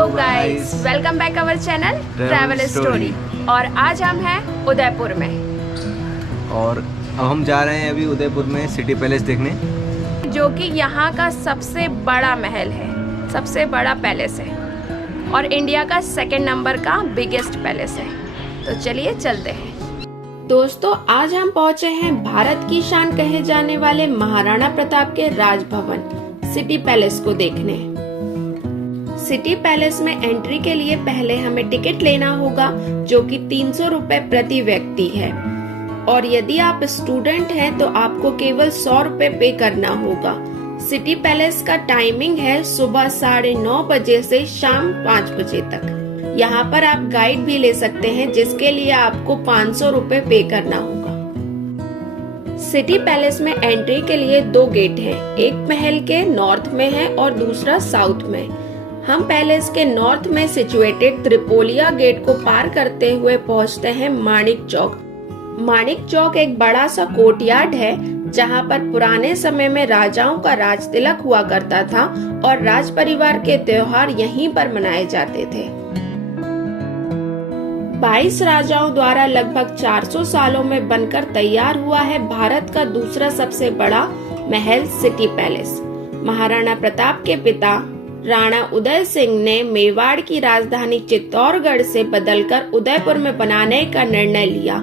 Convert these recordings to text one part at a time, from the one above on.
Hello guys, welcome back our channel travel story. और आज हम हैं उदयपुर में, और अब हम जा रहे हैं अभी उदयपुर में सिटी पैलेस देखने, जो कि यहाँ का सबसे बड़ा महल है, सबसे बड़ा पैलेस है और इंडिया का सेकंड नंबर का बिगेस्ट पैलेस है। तो चलिए चलते हैं। दोस्तों, आज हम पहुँचे हैं भारत की शान कहे जाने वाले महाराणा प्रताप के राजभवन सिटी पैलेस को देखने। सिटी पैलेस में एंट्री के लिए पहले हमें टिकट लेना होगा, जो कि 300 रुपए प्रति व्यक्ति है। और यदि आप स्टूडेंट हैं तो आपको केवल 100 रुपए पे करना होगा। सिटी पैलेस का टाइमिंग है सुबह 9:30 बजे से शाम 5 बजे तक। यहाँ पर आप गाइड भी ले सकते हैं, जिसके लिए आपको 500 रुपए पे करना होगा। सिटी पैलेस में एंट्री के लिए 2 गेट हैं, एक महल के नॉर्थ में है और दूसरा साउथ में। हम पैलेस के नॉर्थ में सिचुएटेड त्रिपोलिया गेट को पार करते हुए पहुंचते हैं माणिक चौक। माणिक चौक एक बड़ा सा कोर्टयार्ड है, जहां पर पुराने समय में राजाओं का राज तिलक हुआ करता था और राज परिवार के त्योहार यहीं पर मनाए जाते थे। 22 राजाओं द्वारा लगभग 400 सालों में बनकर तैयार हुआ है भारत का दूसरा सबसे बड़ा महल सिटी पैलेस। महाराणा प्रताप के पिता राणा उदय सिंह ने मेवाड़ की राजधानी चित्तौड़गढ़ से बदलकर उदयपुर में बनाने का निर्णय लिया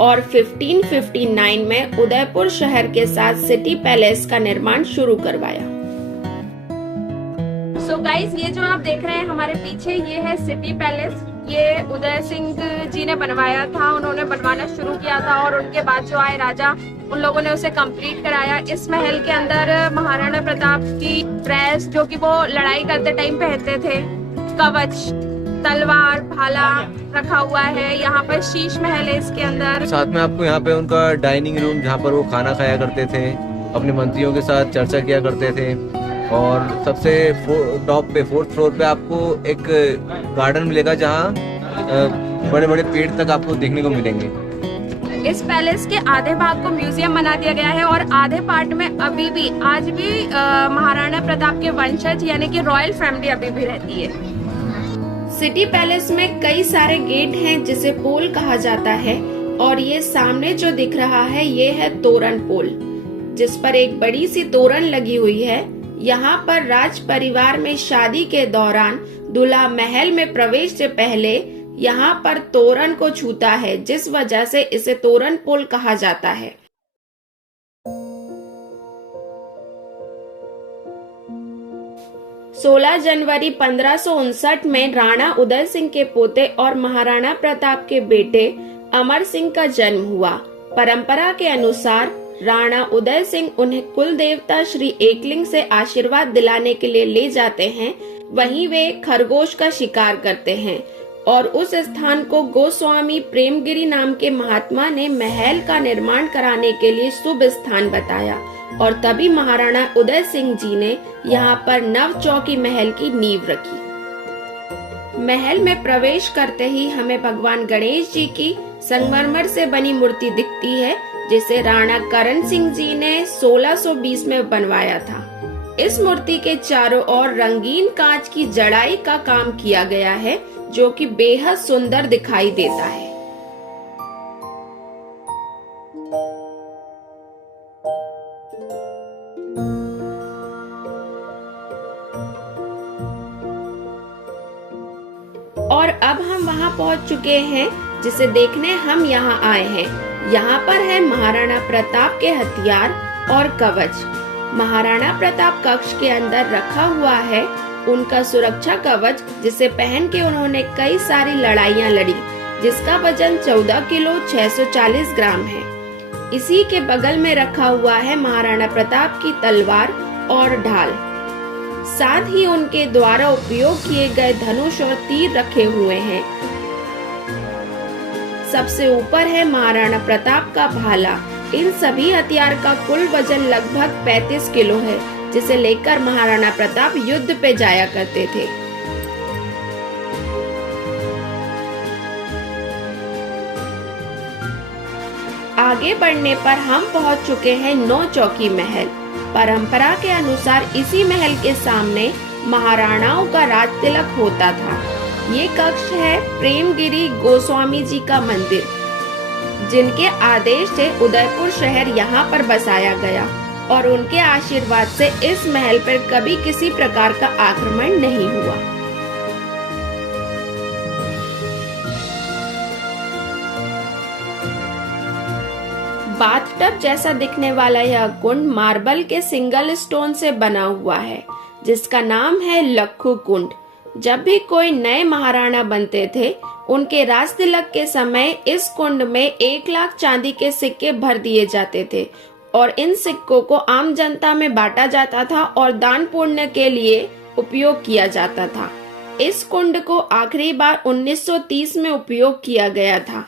और 1559 में उदयपुर शहर के साथ सिटी पैलेस का निर्माण शुरू करवाया। सो गाइस, ये जो आप देख रहे हैं हमारे पीछे, ये है सिटी पैलेस। ये उदय सिंह जी ने बनवाया था, उन्होंने बनवाना शुरू किया था और उनके बाद जो आए राजा, उन लोगों ने उसे कंप्लीट कराया। इस महल के अंदर महाराणा प्रताप की ड्रेस, जो कि वो लड़ाई करते टाइम पहनते थे, कवच, तलवार, भाला रखा हुआ है। यहाँ पर शीश महल है इसके अंदर। साथ में आपको यहाँ पे उनका डाइनिंग रूम, जहाँ पर वो खाना खाया करते थे, अपने मंत्रियों के साथ चर्चा किया करते थे। और सबसे टॉप पे 4th फ्लोर पे आपको एक गार्डन मिलेगा, जहाँ बड़े बड़े पेड़ तक आपको देखने को मिलेंगे। इस पैलेस के आधे भाग को म्यूजियम बना दिया गया है और आधे पार्ट में अभी भी आज भी महाराणा प्रताप के वंशज यानी कि रॉयल फैमिली अभी भी रहती है। सिटी पैलेस में कई सारे गेट हैं, जिसे पोल कहा जाता है। और ये सामने जो दिख रहा है, ये है तोरण पोल, जिस पर एक बड़ी सी तोरण लगी हुई है। यहाँ पर राज परिवार में शादी के दौरान दूल्हा महल में प्रवेश से पहले यहाँ पर तोरण को छूता है, जिस वजह से इसे तोरण पोल कहा जाता है। जनवरी 1559 में राणा उदय सिंह के पोते और महाराणा प्रताप के बेटे अमर सिंह का जन्म हुआ। परंपरा के अनुसार राणा उदय सिंह उन्हें कुल देवता श्री एकलिंग से आशीर्वाद दिलाने के लिए ले जाते हैं। वहीं वे खरगोश का शिकार करते हैं और उस स्थान को गोस्वामी प्रेमगिरी नाम के महात्मा ने महल का निर्माण कराने के लिए शुभ स्थान बताया। और तभी महाराणा उदय सिंह जी ने यहाँ पर नव चौकी महल की नींव रखी। महल में प्रवेश करते ही हमें भगवान गणेश जी की संगमरमर से बनी मूर्ति दिखती है, जिसे राणा करण सिंह जी ने 1620 में बनवाया था। इस मूर्ति के चारों ओर रंगीन कांच की जड़ाई का काम किया गया है, जो कि बेहद सुंदर दिखाई देता है। और अब हम वहां पहुंच चुके हैं, जिसे देखने हम यहाँ आए हैं। यहाँ पर है महाराणा प्रताप के हथियार और कवच। महाराणा प्रताप कक्ष के अंदर रखा हुआ है उनका सुरक्षा कवच, जिसे पहन के उन्होंने कई सारी लड़ाइयाँ लड़ी, जिसका वजन 14 किलो 640 ग्राम है। इसी के बगल में रखा हुआ है महाराणा प्रताप की तलवार और ढाल। साथ ही उनके द्वारा उपयोग किए गए धनुष और तीर रखे हुए हैं। सबसे ऊपर है महाराणा प्रताप का भाला। इन सभी हथियार का कुल वजन लगभग 35 किलो है, जिसे लेकर महाराणा प्रताप युद्ध पे जाया करते थे। आगे बढ़ने पर हम पहुंच चुके हैं 9 चौकी महल। परंपरा के अनुसार इसी महल के सामने महाराणाओं का राज तिलक होता था। ये कक्ष है प्रेमगिरी गोस्वामी जी का मंदिर, जिनके आदेश से उदयपुर शहर यहाँ पर बसाया गया और उनके आशीर्वाद से इस महल पर कभी किसी प्रकार का आक्रमण नहीं हुआ। बाथटब जैसा दिखने वाला यह कुंड मार्बल के सिंगल स्टोन से बना हुआ है, जिसका नाम है लक्खू कुंड। जब भी कोई नए महाराणा बनते थे, उनके राज तिलक के समय इस कुंड में 1 लाख चांदी के सिक्के भर दिए जाते थे और इन सिक्कों को आम जनता में बांटा जाता था और दान पुण्य के लिए उपयोग किया जाता था। इस कुंड को आखिरी बार 1930 में उपयोग किया गया था।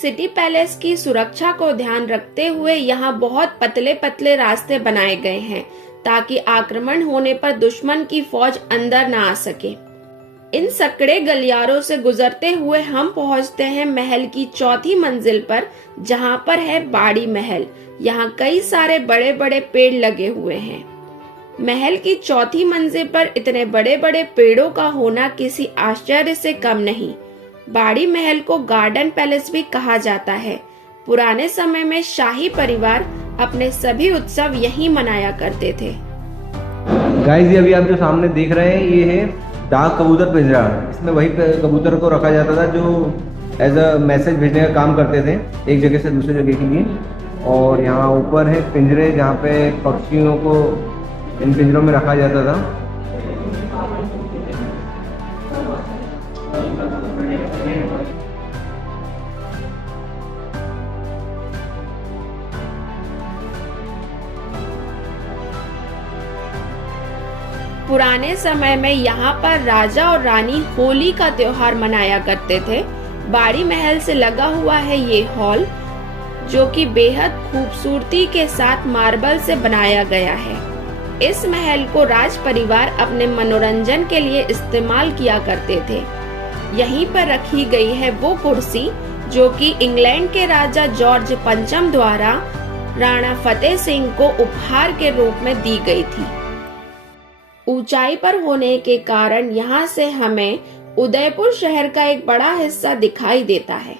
सिटी पैलेस की सुरक्षा को ध्यान रखते हुए यहाँ बहुत पतले पतले रास्ते बनाए गए हैं, ताकि आक्रमण होने पर दुश्मन की फौज अंदर न आ सके। इन सकड़े गलियारों से गुजरते हुए हम पहुंचते हैं महल की 4थी मंजिल पर, जहां पर है बाड़ी महल। यहाँ कई सारे बड़े बड़े पेड़ लगे हुए हैं। महल की 4थी मंजिल पर इतने बड़े बड़े पेड़ों का होना किसी आश्चर्य से कम नहीं। बाड़ी महल को गार्डन पैलेस भी कहा जाता है। पुराने समय में शाही परिवार अपने सभी उत्सव यहीं मनाया करते थे। गाइस, ये अभी आप जो सामने देख रहे हैं, ये है डाक कबूतर पिंजरा। इसमें वही कबूतर को रखा जाता था जो एज अ मैसेज भेजने का काम करते थे एक जगह से दूसरी जगह के लिए। और यहाँ ऊपर है पिंजरे, जहाँ पे पक्षियों को इन पिंजरों में रखा जाता था। पुराने समय में यहाँ पर राजा और रानी होली का त्योहार मनाया करते थे। बाड़ी महल से लगा हुआ है ये हॉल, जो कि बेहद खूबसूरती के साथ मार्बल से बनाया गया है। इस महल को राज परिवार अपने मनोरंजन के लिए इस्तेमाल किया करते थे। यहीं पर रखी गई है वो कुर्सी जो कि इंग्लैंड के राजा जॉर्ज पंचम द्वारा राणा फतेह सिंह को उपहार के रूप में दी गई थी। ऊंचाई पर होने के कारण यहाँ से हमें उदयपुर शहर का एक बड़ा हिस्सा दिखाई देता है।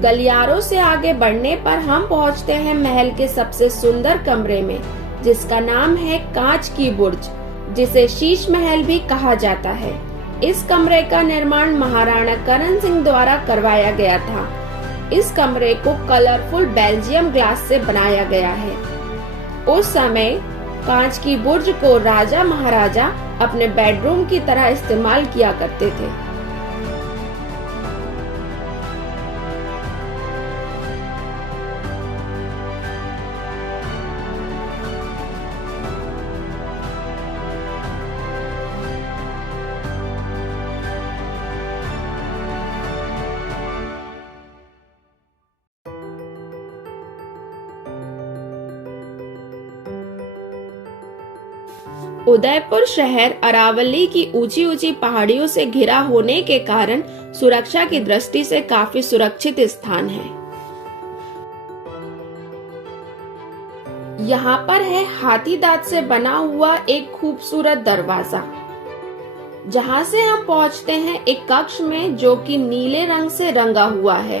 गलियारों से आगे बढ़ने पर हम पहुंचते हैं महल के सबसे सुंदर कमरे में, जिसका नाम है कांच की बुर्ज, जिसे शीश महल भी कहा जाता है। इस कमरे का निर्माण महाराणा करण सिंह द्वारा करवाया गया था। इस कमरे को कलरफुल बेल्जियम ग्लास से बनाया गया है। उस समय कांच की बुर्ज को राजा महाराजा अपने बेडरूम की तरह इस्तेमाल किया करते थे। उदयपुर शहर अरावली की ऊंची ऊंची पहाड़ियों से घिरा होने के कारण सुरक्षा की दृष्टि से काफी सुरक्षित स्थान है। यहाँ पर है हाथी दांत से बना हुआ एक खूबसूरत दरवाजा, जहाँ से हम पहुँचते हैं एक कक्ष में जो कि नीले रंग से रंगा हुआ है।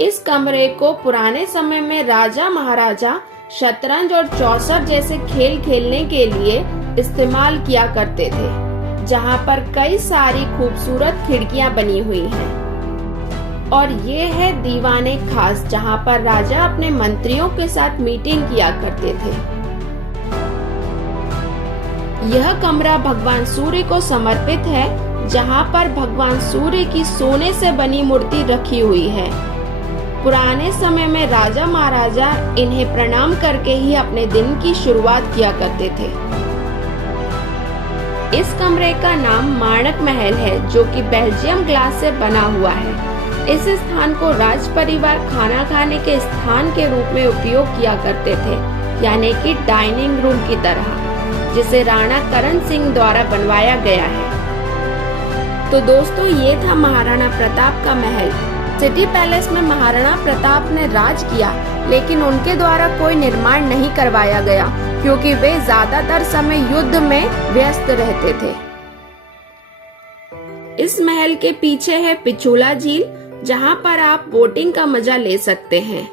इस कमरे को पुराने समय में राजा महाराजा शतरंज और चौसर जैसे खेल खेलने के लिए इस्तेमाल किया करते थे, जहाँ पर कई सारी खूबसूरत खिड़कियां बनी हुई हैं। और ये है दीवाने खास, जहाँ पर राजा अपने मंत्रियों के साथ मीटिंग किया करते थे। यह कमरा भगवान सूर्य को समर्पित है, जहाँ पर भगवान सूर्य की सोने से बनी मूर्ति रखी हुई है। पुराने समय में राजा महाराजा इन्हें प्रणाम करके ही अपने दिन की शुरुआत किया करते थे। इस कमरे का नाम माणक महल है, जो कि बेल्जियम ग्लास से बना हुआ है। इस स्थान को राज परिवार खाना खाने के स्थान के रूप में उपयोग किया करते थे, यानी कि डाइनिंग रूम की तरह। जिसे राणा करण सिंह द्वारा बनवाया गया है। तो दोस्तों, ये था महाराणा प्रताप का महल। सिटी पैलेस में महाराणा प्रताप ने राज किया, लेकिन उनके द्वारा कोई निर्माण नहीं करवाया गया क्योंकि वे ज्यादातर समय युद्ध में व्यस्त रहते थे। इस महल के पीछे है पिछोला झील, जहां पर आप बोटिंग का मजा ले सकते हैं।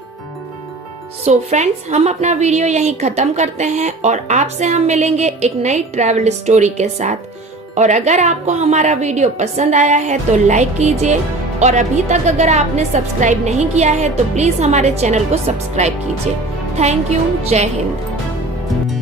सो फ्रेंड्स, हम अपना वीडियो यहीं खत्म करते हैं और आपसे हम मिलेंगे एक नई ट्रैवल स्टोरी के साथ। और अगर आपको हमारा वीडियो पसंद आया है तो लाइक कीजिए, और अभी तक अगर आपने सब्सक्राइब नहीं किया है तो प्लीज हमारे चैनल को सब्सक्राइब कीजिए। Thank you. जय हिंद।